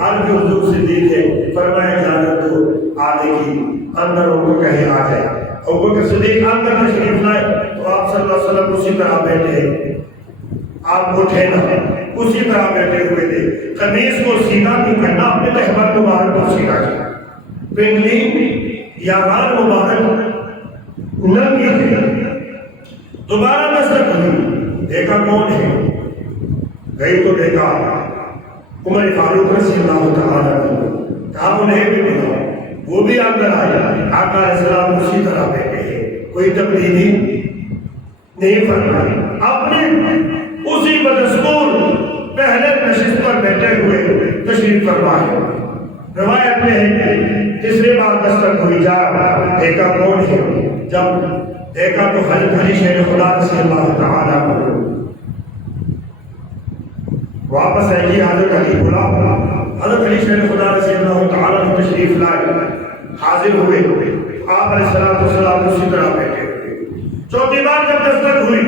عرض حضور صدیق ہے، فرمایا اجازت دو آنے کی، اندر ان کو کہیں آ جائے۔ ابو بکر صدیق اندر تشریف لائے تو آپ صلی اللہ علیہ وسلم اسی طرح بیٹھے، آپ اٹھے نہ، اسی طرح بیٹھے ہوئے تھے۔ قمیص کو سیدھا نہیں کرنا، اپنے تہبند مبارک کو سیدھا کیا، پنڈلی یا ران مبارک ننگی تھی۔ دوبارہ دستک ہوئی، دیکھا کون ہے، گئی تو دیکھا عمر فاروق رضی اللہ تعالیٰ عنہ، کہا انہیں بھی بلاؤ، وہ بھی اندر آئے۔ آقا علیہ السلام اسی طرح بیٹھے ہیں، کوئی تبدیلی نہیں فرمائی، اپنے اسی بدستور پہلے نشست پر بیٹھے ہوئے تشریف فرمائے۔ روایت میں ہے تیسری بار دستک ہوئی، جا دیکھا کون ہے، جب دیکھا تو حضرت علی شیر خدا رضی اللہ تعالیٰ عنہ واپس ہے کہ حضرت علی بلا، حضرت علی شیر خدا رضی اللہ تعالیٰ عنہ تشریف لائے، حاضر ہوئے، آپ علیہ السلام اسی طرح بیٹھے ہوئے۔ چوتھی بار جب دستک ہوئی،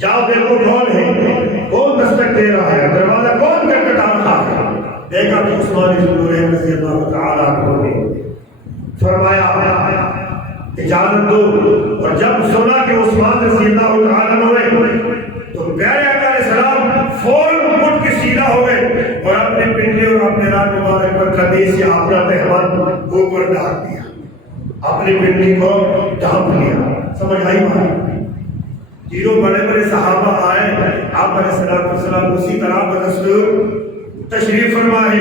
جاؤ دیکھو کون ہے، کون دستک دے رہا ہے، دروازہ کون کھٹکھٹا رہا ہے۔ دیکھا تو عثمان ذو النورین رضی اللہ تعالیٰ عنہ نے فرمایا اجازت دو، اور جب سنا کہ عثمان رضی اللہ تعالیٰ عنہ تو پیارے آقا علیہ السلام فوراً اٹھ کے سیدھا ہو گئے اور اپنے پنڈلی اور اپنے ران مبارک پر قمیص یا اپنا تہبند اوپر ڈھانپ دیا، اپنی پنڈلی کو ڈھانپ لیا۔ سمجھ آئی بات؟ تینوں بڑے بڑے صحابہ آئے، آپ علیہ السلام اسی طرح بدستور تشریف فرمائے،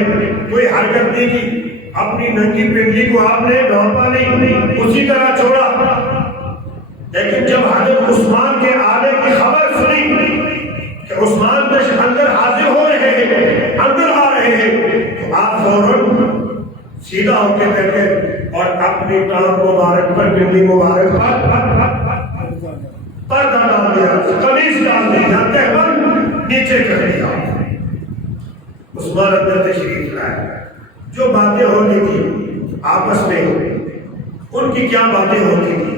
کوئی حرکت نہیں کی، اپنی ننگی پنڈلی کو آپ نے ڈھانپا نہیں، اسی طرح چھوڑا۔ لیکن جب حضرت عثمان کے آنے کی خبر سنی کہ عثمان اندر حاضر ہو رہے ہیں، اندر آ رہے ہیں، تو آپ فوراً سیدھا ہو کے بیٹھے اور اپنی ٹانگ مبارک پر، پنڈلی مبارک پر پردہ ڈال دیا، قمیص ڈال دیا، تہبند نیچے کر دیا۔ عثمان اندر تشریف لائے، جو باتیں ہونی تھی آپس میں، ان کی کیا باتیں ہوتی تھی،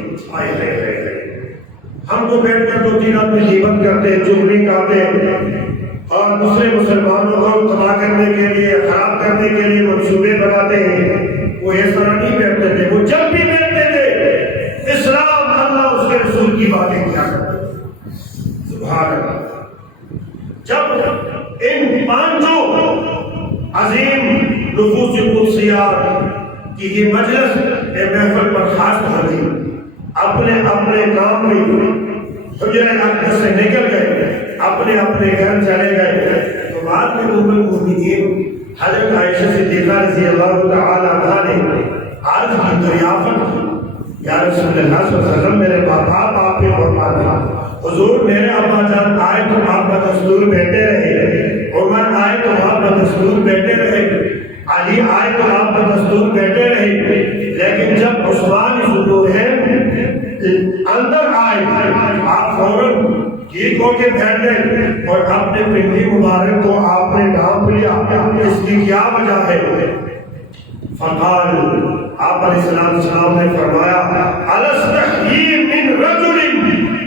ہم کو بیٹھ کر 2-3 آدمی غیبت کرتے ہیں، چغلی کرتے ہیں اور دوسرے مسلمانوں کو تباہ کرنے کے لیے، خراب کرنے کے لیے منصوبے بناتے ہیں، وہ اس طرح نہیں بیٹھتے تھے۔ وہ جب بھی بیٹھتے تھے اسلام، اللہ اس کے رسول کی باتیں کیا کرتے، سبحان اللہ۔ جب ان 5 عظیم نفوس قدسیات کی یہ مجلس محفل پر خاص ہو گئی، اپنے اپنے کام میں حجرہ اقدس سے نکل گئے، اپنے اپنے گھر چلے گئے، تو بعد میں ام المؤمنین حضرت عائشہ صدیقہ رضی اللہ تعالی عنہا نے آج کی دریافت کی، یا رسول اللہ صلی اللہ علیہ وسلم، میرے باپ آپ پہ فرمایا، حضور میرے ابا جان آئے تو آپ بدستور بیٹھے رہے، عمر آئے تو آپ بدستور بیٹھے رہے، علی آئے تو آپ بدستور بیٹھے رہے، لیکن جب عثمان ذوالنورین اندر آئے آپ فوراً ٹھیک ہو کے بیٹھ گئے اور اپنے پنڈلی مبارک کو آپ نے ڈھانپ لیا، اس کی کیا وجہ ہے؟ فقال، آپ علیہ السلام نے فرمایا، الستحیی من رجل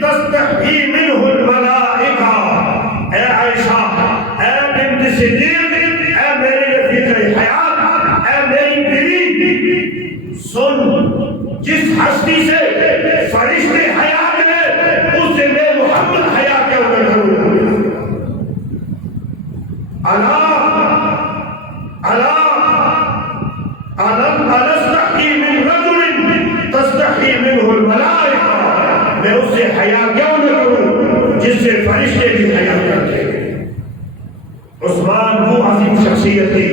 تستحیی منہ الملائکہ، اے عائشہ، اے بنت صدیق، اے میری رفیق حیات، اے میری بیوی، سن، جس ہستی سے فرشتے حیا کرے اس سے میں محمد حیا کیوں نہ کروں؟ الستحیی من رجل تستحیی منہ الملائکہ، میں اس سے حیا کیوں نہ کروں جس سے فرشتے بھی حیا کرتے ہیں۔ عثمان وہ عظیم شخصیت تھی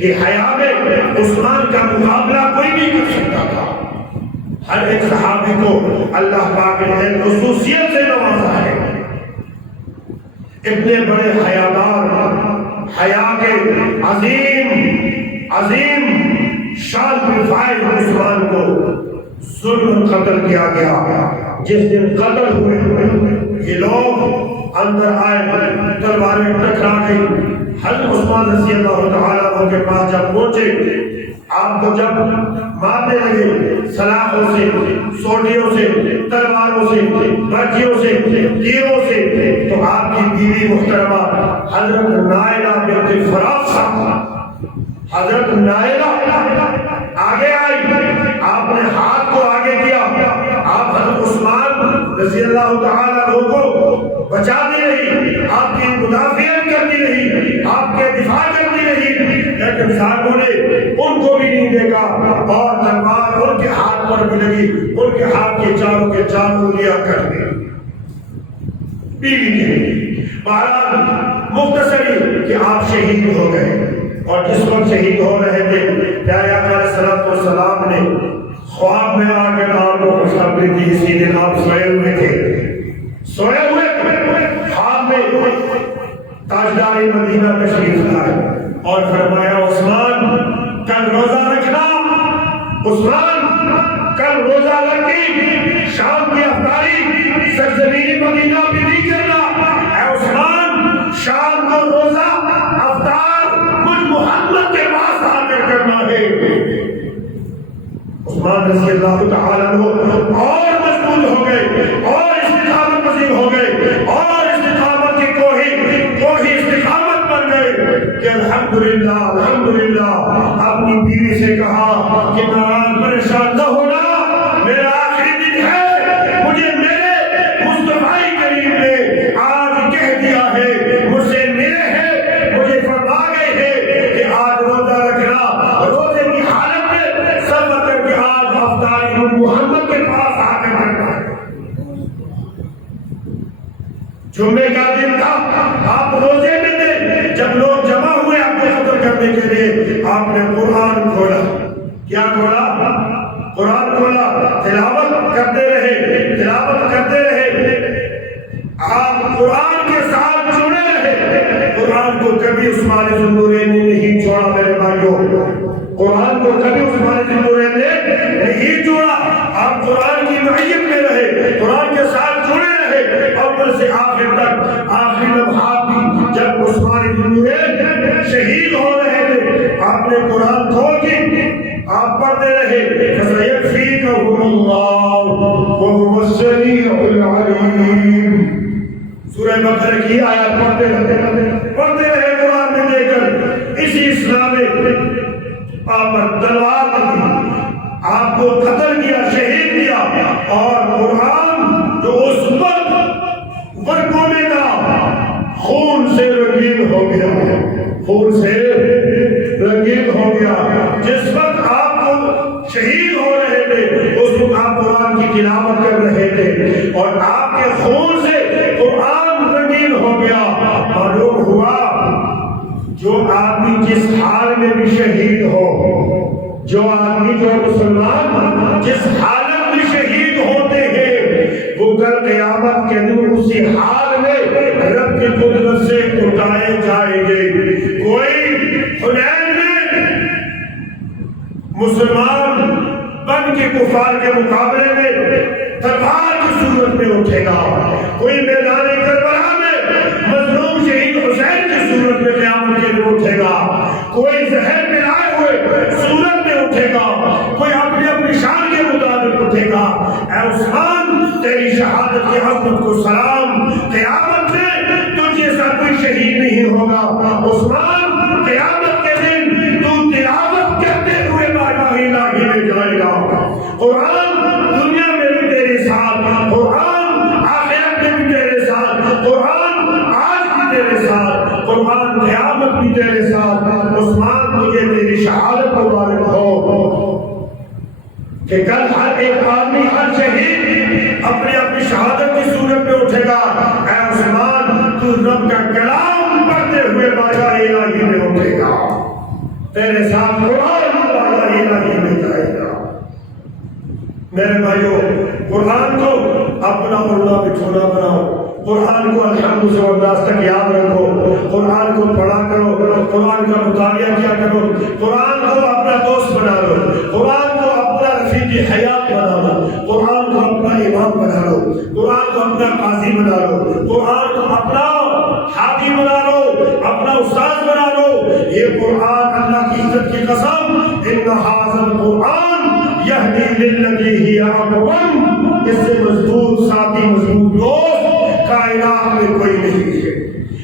کہ حیا میں عثمان کا مقابلہ کوئی نہیں کر سکتا تھا۔ ہر ایک صحابی کو اللہ پاک نے خصوصیت سے نوازا ہے، اتنے بڑے حیادار، حیا کے عظیم شان کے فائد عثمان کو ظلم قتل کیا گیا۔ جس دن قتل ہوئے یہ لوگ اندر آئے، تلواریں ٹکرا گئی، حضرت عثمان رضی اللہ تعالیٰ عنہ کے پاس جب پہنچے، آپ کو جب مارنے لگے سلاخوں سے، سوٹیوں سے، تلواروں سے، برچیوں سے، تیروں سے، تو آپ کی بیوی محترمہ حضرت نائلہ بنت فراس، حضرت نائلہ آگے آئی، آپ نے ہاتھ کو آگے کیا، آپ حضرت عثمان رضی اللہ تعالیٰ عنہ کو بچاتی رہی، آپ کی مدافعت کرتی رہی، آپ کے دفاع کرتی رہی، لیکن ظالموں نے ان کو بھی نہیں دیکھا اور تلوار ان کے ہاتھ پر بھی لگی، ان کے ہاتھ کے چاروں انگلیاں کٹ گئی بیوی کے۔ بہرحال مختصری کہ آپ شہید ہو گئے، اور جس وقت شہید ہو رہے تھے پیارے آقا علیہ الصلوۃ والسلام نے خواب میں آ کر آپ کو خوشخبری دی۔ اسی دن آپ سوئے ہوئے تھے، خواب میں تاجدار مدینہ تشریف لائے اور فرمایا، عثمان کل روزہ رکھنا، عثمان کل روزہ رکھ کے شام کی افطاری سرزمین مدینہ پہ نہیں کرنا، اے عثمان شام کو روزہ افطار مجھ محمد کے پاس آ کر کرنا ہے۔ عثمان رضی اللہ تعالیٰ عنہ اور مضبوط ہو گئے اور استقامت پذیر ہو گئے اور استقامت کی کوئی استقامت بن گئے کہ الحمدللہ اپنی بیوی سے کہا کہ ناراض پریشان نہ ہونا، میرا آخری دن ہے، مجھے میرے مصطفی کریم نے آج کہہ دیا ہے، مجھ سے ملے ہیں، مجھے فرما گئے ہیں کہ آج روزہ رکھنا، روزے کی حالت میں سب کر کے آج افطاری محمد کے پاس آ کر کرنا ہے۔ جمعے کا دن تھا، آپ روزے میں تھے، جب لوگ جمع ہوئے آپ کو قتل کرنے کے لیے، آپ نے قرآن کھولا۔ کیا کھولا؟ قرآن کھولا، تلاوت کرتے رہے، آپ قرآن کے ساتھ جڑے رہے۔ قرآن کو کبھی عثمان ذوالنورین نے نہیں چھوڑا میرے بھائیوں، قرآن کو کبھی عثمان ذوالنورین نے نہیں چھوڑا۔ آپ قرآن کی معیت میں رہے، قرآن کے ساتھ جڑے رہے، اول سے آخر تک۔ آخری لمحات بھی جب عثمان ذوالنورین شہید ہو رہے تھے، آپ نے قرآن کھول کے آپ پڑھتے رہے، سَيُكْفِيكَهُمُ اللَّهُ وَهُوَ السَّمِيعُ الْعَلِيمُ۔ سورہ بقرہ کی آیات پڑھتے رہے قرآن میں دے کر اسی اسلام میں آپ پر تلوار دی، آپ کو قتل کیا، شہید کیا، اور قرآن جو اس وقت ورکونے کا خون سے رنگین ہو گیا، خون سے رنگین ہو گیا۔ جس وقت آپ کو شہید ہو رہے تھے اس وقت آپ قرآن کی تلاوت کر رہے تھے اور آپ کے خون سے قرآن رنگین ہو گیا۔ معلوم ہوا جو آدمی جس حال میں بھی شہید ہو، جو آدمی جو مسلمان جس حالت میں شہید ہوتے ہیں وہ کل قیامت کے دن اسی حال میں رب کی قدرت سے اٹھائے جائیں گے۔ کوئی حنین میں مسلمان بن کے کفار کے مقابلے میں تلوار کی صورت میں اٹھے گا، کوئی میدان کربلا میں مظلوم شہید حسین کی صورت میں قیامت کے دن اٹھے گا، کوئی زہر ملائے ہوئے صورت میں اٹھے گا، کوئی اپنی اپنی شان کے مطابق اٹھے گا۔ اے عثمان، تیری شہادت کی عظمت کو سلام، قیامت میں تجھ جیسا کوئی شہید نہیں ہوگا۔ عثمان، قیامت کے دن تو تلاوت کرتے ہوئے بارگاہ الہی میں جائے گا۔ قرآن دنیا میں بھی تیرے ساتھ، قرآن آخرت میں بھی تیرے ساتھ، قرآن آج بھی تیرے ساتھ، قرآن قیامت بھی تیرے ساتھ۔ عثمان، تجھے تیری شہادت مبارک ہو کہ کل ہر ایک آدمی، ہر شہید اپنی اپنی شہادت کی صورت میں اٹھے گا۔ اے عثمان، تو رب کا کلام پڑھتے ہوئے بارگاہ الہی میں اٹھے گا، تیرے ساتھ قرآن بارگاہ الہی میں جائے گا۔ میرے بھائیو، قرآن کو اپنا اوڑھنا بچھونا بناؤ، قرآن کو الحمد سے والناس تک یاد رکھو، قرآن کو پڑھا کرو، قرآن کا مطالعہ کیا کرو، قرآن کو اپنا دوست بنا لو، قرآن کو اپنا رفیق حیات بنا لو، قرآن کو اپنا امام بنا لو، قرآن کو اپنا قاضی بنا لو، قرآن کو اپنا ہادی بنا لو، اپنا استاد بنا لو۔ یہ قرآن اللہ کی عزت کی قسم، ان ھذا القرآن یہدی للتی ہی اقوم، اس سے مضبوط ساتھی، مضبوط دوست کائنات میں کوئی نہیں ہے۔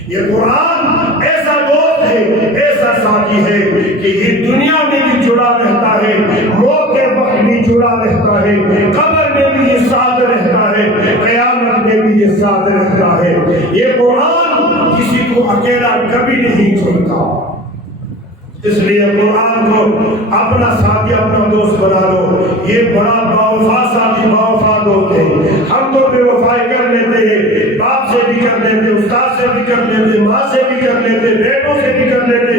یہ قرآن ایسا دوست ہے، ایسا ساتھی ہے کہ یہ دنیا میں بھی جڑا رہتا ہے، موت کے وقت بھی جڑا رہتا ہے، قبر میں بھی یہ ساتھ رہتا ہے، قیامت میں بھی یہ ساتھ رہتا ہے۔ یہ قرآن کسی کو اکیلا کبھی نہیں چھوڑتا، اس لیے قرآن کو اپنا ساتھی، اپنا دوست بنا لو۔ یہ بڑا باوفا ساتھی، باوفا دوست ہے۔ ہم تو بے وفائی کر لیتے ہیں، باپ سے بھی کر لیتے، استاد سے بھی کر لیتے، ماں سے بھی کر لیتے، بیٹوں سے بھی کر لیتے،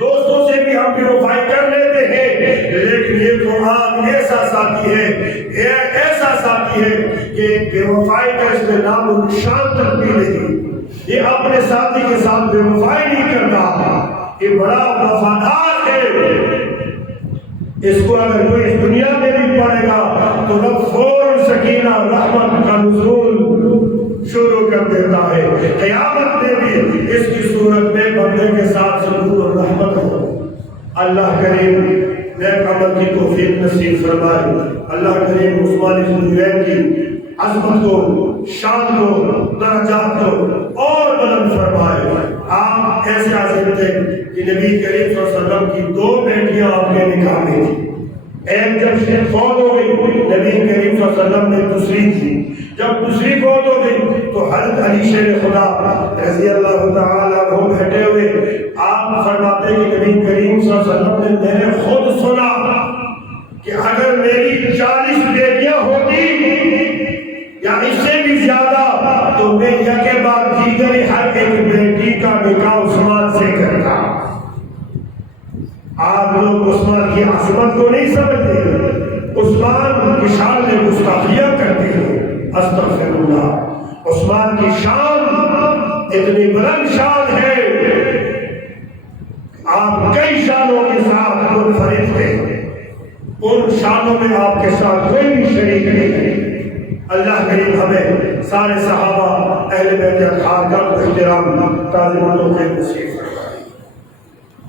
دوستوں سے بھی ہم بے وفائی کر لیتے ہیں، لیکن یہ قرآن ایسا ساتھی ہے، ایسا ساتھی ہے کہ بے وفائی کا اس میں نام و نشان تک بھی نہیں۔ یہ اپنے ساتھی کے ساتھ بے وفائی نہیں کرتا، یہ بڑا وفادار ہے۔ اس کو اگر کوئی اس دنیا میں بھی پڑھے گا تو رب فوراً سکینہ رحمت کا نزول شروع کر دیتا ہے۔ قیامت میں بھی اس کی صورت میں بندے کے ساتھ سکون اور رحمت ہو۔ اللہ کریم نیک عمل کی توفیق نصیب فرمائے۔ اللہ کریم عثمان ذوالنورین کی عظمت کو، شان کو، درجات کو اور بلند فرمائے۔ آپ ایسے عظیم تھے کہ نبی کریم صلی اللہ علیہ وسلم کی 2 بیٹیاں آپ نے نکاح میں تھی۔ ایک جب فوت ہو گئی، نبی کریم صلی اللہ علیہ وسلم نے دوسری تھی۔ جب دوسری فوت ہو گئی تو حضرت علی شیر خدا رضی اللہ تعالی عنہ بیٹھے ہوئے آپ فرماتے کہ نبی کریم صلی اللہ علیہ وسلم نے میں نے خود سنا کہ اگر میری 40 بیٹیاں ہوتی یا اس سے بھی زیادہ تو میں یکے بعد دیگر ہر ایک بیٹی کا نکاح عثمان سے کرتا۔ آپ لوگ عثمان کی عظمت کو نہیں سمجھتے، عثمان کی شان میں گستاخیاں کرتے ہیں۔ استغفر اللہ۔ عثمان کی شان اتنی بلند شان ہے، آپ کئی شانوں کے ساتھ منفرد ہیں، ان شانوں میں آپ کے ساتھ کوئی بھی شریک نہیں ہے۔ اللہ کریم ہمیں سارے صحابہ، اہل بیت اطہار کا احترام تعظیم و توقیر نصیب فرمائے۔